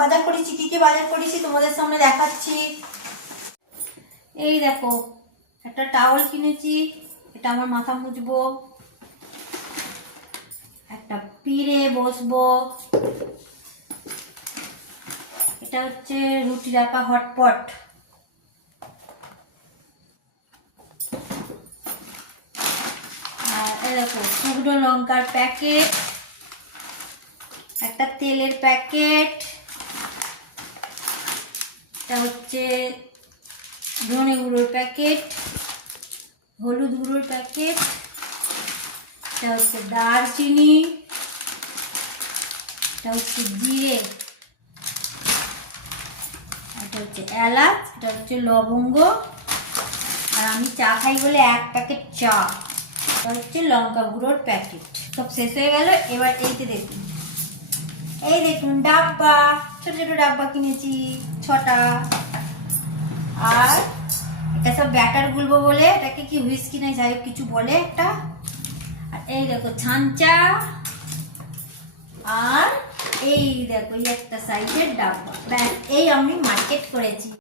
বাজার করেছি, কি কি বাজার করেছি তোমাদের সামনে দেখাচ্ছি। এই দেখো, একটা টাওয়াল কিনেছি, এটা আমার মাথা মুছবো। একটা পিড়ে বসবো। এটা হচ্ছে রুটি রাখা হটপট। আর এই দেখো, শুকনো লঙ্কার প্যাকেট, একটা তেলের প্যাকেট, এটা হচ্ছে ধনে গুঁড়োর প্যাকেট, হলুদ গুঁড়োর প্যাকেট, এটা হচ্ছে দারচিনি, এটা হচ্ছে জিরে, এটা হচ্ছে এলাচ, এটা হচ্ছে লবঙ্গ। আর আমি চা খাই বলে 1 প্যাকেট চা। এটা হচ্ছে লঙ্কা গুঁড়োর প্যাকেট। সব শেষ হয়ে গেল। এবার এইতে দেখুন, এই দেখুন ডাব্বা, ছোট ছোট ডাব্বা কিনেছি 6টা। আর এটা সব ব্যাটার গুলবো বলে, এটাকে কি হুইস্কি না যাই কিছু বলে একটা। আর এই দেখো ছাঁচা। আর এই দেখো এই একটা সাইজের ডাব্বা। ব্যাস, এই আমি মার্কেট করেছি।